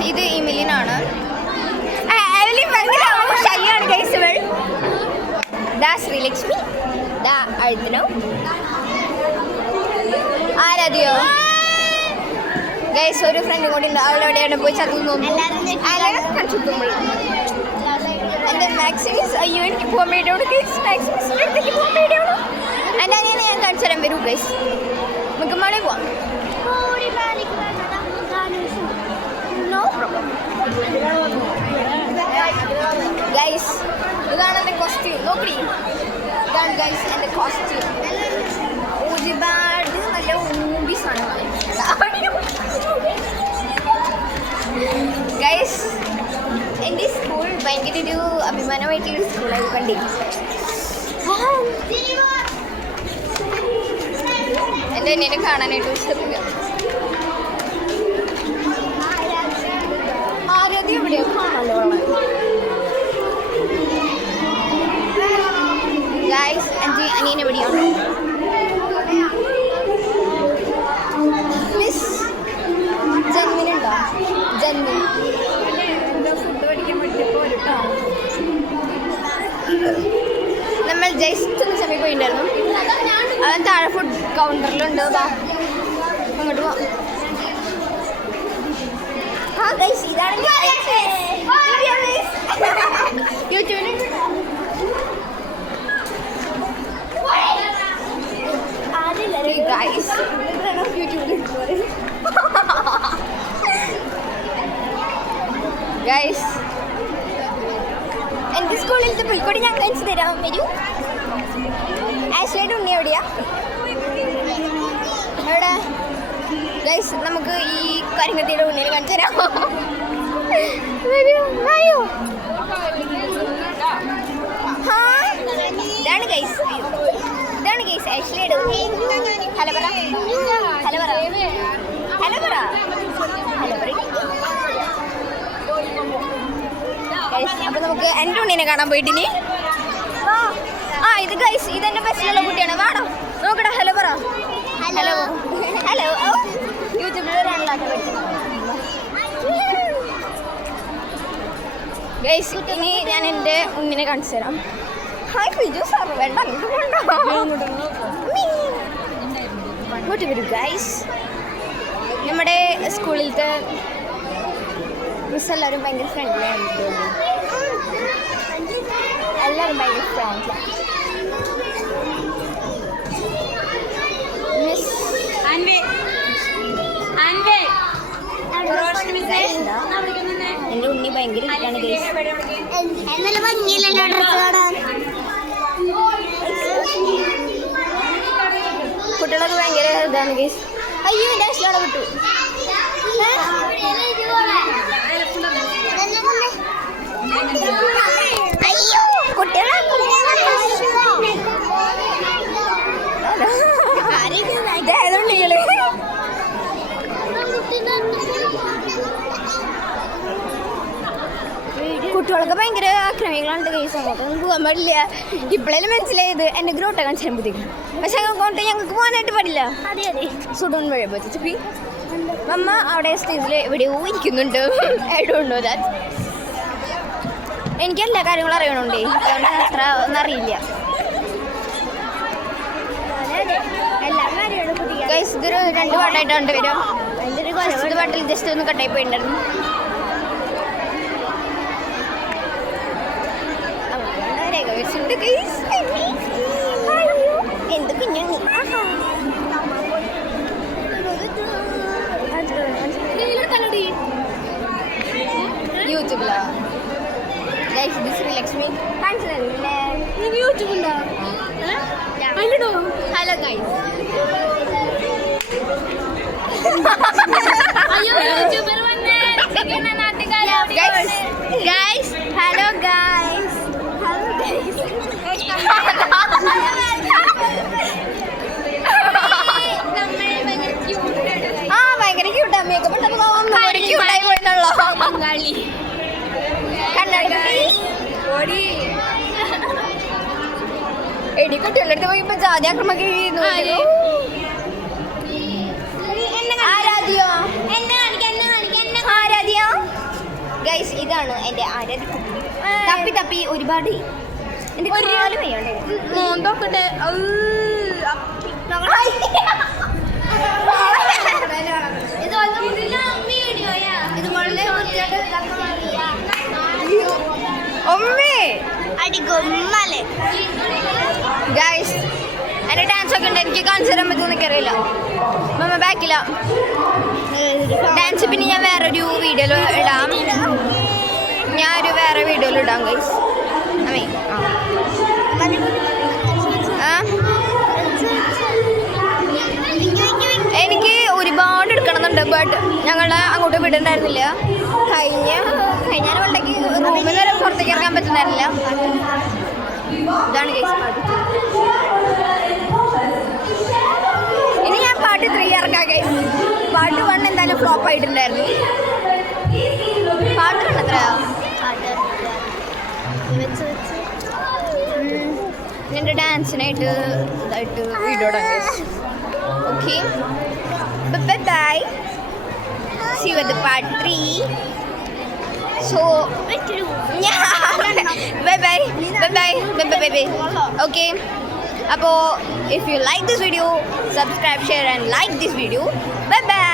Guys ഇത് ഇമിലിനാണ്. ഭയങ്കര ഷൈയാണ് guys ഇവൾ. ദാ ശ്രീലക്ഷ്മി, ദാ അഴുത്തനോ, ആരാധ്യോ. ഗൈസ് ഒരു ഫ്രണ്ടും കൂടി ഉണ്ട്, അവളെവിടെയാണ് പോയി ചത്തുന്നു. എൻ്റെ മാക്സിമീസ് അയ്യോ എനിക്ക് പോകാൻ വേണ്ടിയാണ് ഗൈസ്. മാക്സിമീസിൻ്റെ അടുത്തേക്ക് പോകാൻ വേണ്ടിയാണ്. എൻ്റെ അനിയനെ ഞാൻ കാണിച്ചു തരാൻ വരൂ ഗൈസ്. നമുക്ക് മഴ പോവാം. No problem. ഗൈസ് ഇതാണ് എൻ്റെ കോസ്റ്റ്യൂം. നോക്കി, ഇതാണ് ഗൈസ് എൻ്റെ കോസ്റ്റ്യൂം. ഒരുപാട് നല്ല ഊബീസാണ് ഗൈസ്. എൻ്റെ സ്കൂൾ ഭയങ്കര ഒരു അഭിമാനമായിട്ടുള്ളൊരു സ്കൂളാണ് കണ്ടി. എൻ്റെ അനിയനെ കാണാനായിട്ട് ഇഷ്ടമില്ല. ആരാധ്യ എവിടെയോ കാണാമല്ലോ ഗൈസ്. എൻ്റെ അനിയൻ എവിടെയാണ്? മിസ് ജന്മിനുണ്ടോ? ജന്മിൻ എന്താ ഫുഡ് പഠിക്കാൻ പറ്റിയപ്പോൾ കേട്ടോ. നമ്മൾ ജസ്റ്റ് ഒന്ന് സമയം പോയിട്ടുണ്ടായിരുന്നു. അവൻ താഴെ ഫുഡ് കൗണ്ടറിലുണ്ട്. അങ്ങോട്ട് പോവാം. ആ ഗൈസ് ഇതാണ് യൂട്യൂബിൽ ഗൈസ് ഗൈസ് എൻ്റെ സ്കൂളിലത്തെ പുൽക്കോടി ഞാൻ കാണിച്ചു തരാം. വരൂ. ആശ്ലയുടെ ഉണ്ണി എവിടെയാ? എവിടെ ഗൈസ്? നമുക്ക് ഈ കരിങ്കത്തിയുടെ ഉണ്ണിനെ കാണിച്ചു തരാമോ? ഇതാണ് ഗൈസ്, ഇതാണ് ഗൈസ് ആശ്ലയുടെ ഉണ്ണി. ഹലോ പറ, ഹലോ പറ, ഹലോ പറ, ഹലോ പറ. അപ്പൊ നമുക്ക് എൻ്റെ ഉണ്ണിനെ കാണാൻ പോയിട്ടിനി. ആ ഇത് ഗൈസ് ഇതെൻ്റെ ബസ്സിലുള്ള കുട്ടിയാണ്. വേണം നോക്കടാ. ഹലോ പറ. Hello hello. യൂട്യൂബിൽ ഗൈസ് ഇനി ഞാൻ എൻ്റെ ഉണ്ണിനെ കാണിച്ചു തരാം. Hi Fiju sir. വേണ്ട ഇങ്ങോട്ട് വരൂ ഗൈസ്. നമ്മുടെ സ്കൂളിലത്തെ മിസ് എല്ലാവരും ഭയങ്കര ഫ്രണ്ട്ലിയാണ്. എല്ലാവരും ഭയങ്കര ഫ്രണ്ട്ലി. മിസ് എൻ്റെ ഉണ്ണി ഭയങ്കര ഇഷ്ടമാണ് ഗൈസ്. കുട്ടികളൊക്കെ ഭയങ്കര ഇതാണ് ഗൈസ്. അയ്യോ എൻ്റെ ആശ്ലയുടെ വിട്ടു. അയ്യോ കുട്ടികളെ കുട്ടികളൊക്കെ ഭയങ്കര ആക്രമികളാണ് ഗൈസ്. അങ്ങോട്ടൊന്നും പോകാൻ പാടില്ല. ഇപ്പോഴേലും മനസ്സിലായത് എൻ്റെ ഗ്രോട്ടെ കാണിച്ചാൽ ബുദ്ധിക്കും. പക്ഷെ അങ്ങോട്ട് ഞങ്ങൾക്ക് പോകാനായിട്ട് പാടില്ല. അതെ അതെ സുഡോൺ വഴി പോയി അമ്മ അവിടെ സ്റ്റേജിൽ എവിടെയോ ഇരിക്കുന്നുണ്ട്. I don't know that. എനിക്ക് എല്ലാ കാര്യങ്ങളും അറിയണുണ്ടേ, അതുകൊണ്ട് അത്ര ഒന്നും അറിയില്ല ഗൈസ്. ഇതൊരു 2 പാട്ടായിട്ടാണ് വരും. ഫസ്റ്റ് പാട്ടിൽ ജസ്റ്റ് ഒന്ന് കട്ടായി പോയിട്ടുണ്ടായിരുന്നു. എന്ത് കുഞ്ഞുണ്ണി. യൂട്യൂബിലാ ഗൈസ്. ഇത് ശ്രീലക്ഷ്മി കാണിച്ചില്ലേ? യൂട്യൂബുണ്ടോ? Hello guys. Guys hello guys. ആ ഭയങ്കര ക്യൂട്ടാ. മേക്കപ്പ് ക്യൂട്ടായി പോയിട്ടുള്ളോ? എടി കുട്ടികളുടെ അടുത്ത് പോയി ഇപ്പൊ ജാതി ആക്രമൊക്കെ ചെയ്യുന്നു. ആരാധ്യോ? ആരാധ്യ ഇതാണ് എൻ്റെ ആരാധി തപ്പി തപ്പി ഒരുപാട് എൻ്റെ കാല് വയ്യാണ്ട് നോക്കട്ടെ ഗൈസ് എൻ്റെ ഡാൻസ് ഒക്കെ ഉണ്ട് എനിക്ക് കാണിച്ചു തരാൻ പറ്റുമെന്ന് എനിക്കറിയില്ല മമ്മ ബാക്കില്ല ഡാൻസ് പിന്നെ ഞാൻ വേറൊരു വീഡിയോയിൽ ഇടാം ഞാനൊരു വേറെ വീഡിയോയിൽ ഇടാം ഗൈസ് അമ്മേ എനിക്ക് ഒരുപാട് എടുക്കണമെന്നുണ്ട് ബട്ട് ഞങ്ങൾ അങ്ങോട്ട് വിടണ്ടായിരുന്നില്ല കഴിഞ്ഞ കൊണ്ടേക്ക് റൂമിൽ നിന്ന് പുറത്തേക്ക് ഇറങ്ങാൻ പറ്റുന്നായിരുന്നില്ല ഇതാണ് കേസ് ഇനി ഞാൻ പാട്ട് 3 ഇറക്കാം കേസ് പാട്ട് 1 എന്തായാലും ഫ്ലോപ്പ് ആയിട്ടുണ്ടായിരുന്നു പാട്ട് എത്രയാ എൻ്റെ ഡാൻസിനായിട്ട് ഇതായിട്ട് വീഡിയോ ഇടാം case okay bye see you at the part 3 so bye okay അപ്പോൾ if you like this video subscribe share and like this video bye bye